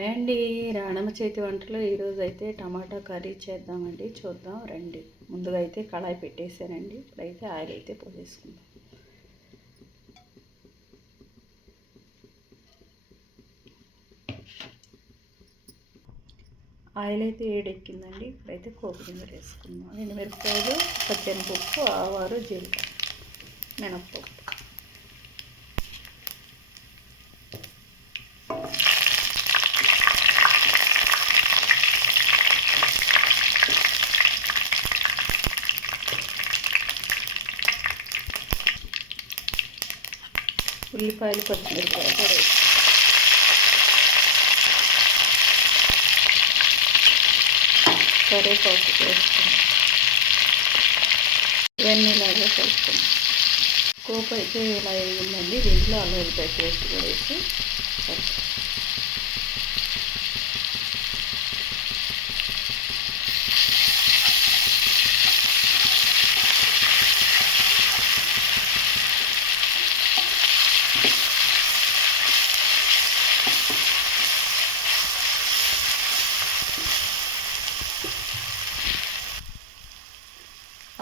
Hi అండి, రాణమ్మ చేతి వంటలో ఈరోజు అయితే టమాటా కర్రీ చేద్దామండి. చూద్దాం రండి. ముందుగా అయితే కళాయి పెట్టేసానండి. ఇప్పుడైతే ఆయిల్ అయితే పోసేసుకుందాం. ఆయిల్ అయితే వేడెక్కిందండి. ఇప్పుడైతే కొత్తిమీర వేసుకుందాం. ఎండుమిరపకాయలు, పచ్చెనపప్పు, ఆవాలు, జీలకర్ర, మినప్పప్పు, ఉల్లిపాయలు, పచ్చిమిరపకాయలు కూడా కరివేపాకు వేసుకున్నాం. ఇవన్నీ ఇలాగే కలుపుకున్నాం. కోపు అయితే ఇలా వేయిందండి. దీంట్లో అల్లం వెల్లిపాయ పేస్ట్ కూడా వేసి కలుపుతాం.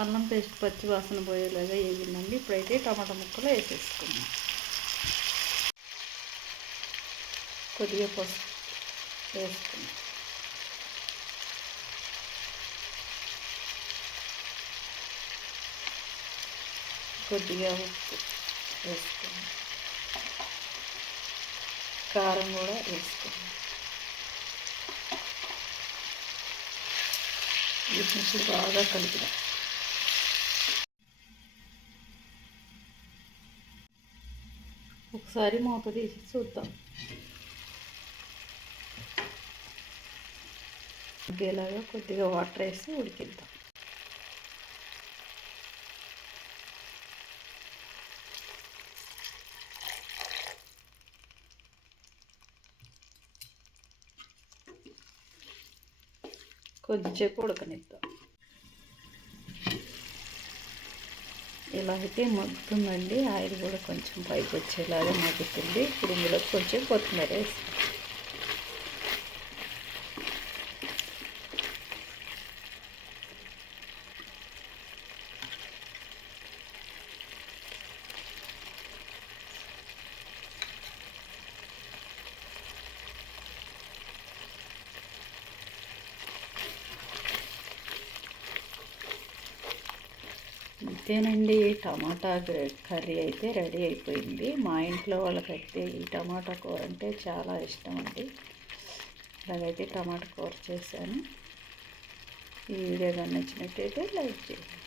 అల్లం పేస్ట్ పచ్చి వాసన పోయేలాగా వేగిందండి. ఇప్పుడైతే టమాటా ముక్కలు వేసేసుకున్నాం. కొద్దిగా పసుపు వేసుకున్నాం. కొద్దిగా ఉప్పు వేసుకున్నాం. కారం కూడా వేసుకున్నాం. వీటిని బాగా కలిపినాం. ఒకసారి మూత తీసి చూద్దాం. ఉడికేలాగా కొద్దిగా వాటర్ వేసి ఉడికిద్దాం. కొద్దిసేపు ఉడకనిద్దాం. ఇలా అయితే మగ్గుతుందండి. ఆయిల్ కూడా కొంచెం పైకి వచ్చేలాగా మగ్గుతుంది. ఇప్పుడు ఇందులో కొంచెం కొత్తిమీర వేసి అంతేనండి. టమాటా కర్రీ అయితే రెడీ అయిపోయింది. మా ఇంట్లో వాళ్ళకైతే ఈ టమాటా కూర అంటే చాలా ఇష్టం అండి. ఇలాగైతే టమాటా కూర చేశాను. ఈ వీడియో కానీ నచ్చినట్టయితే లైక్ చేయండి.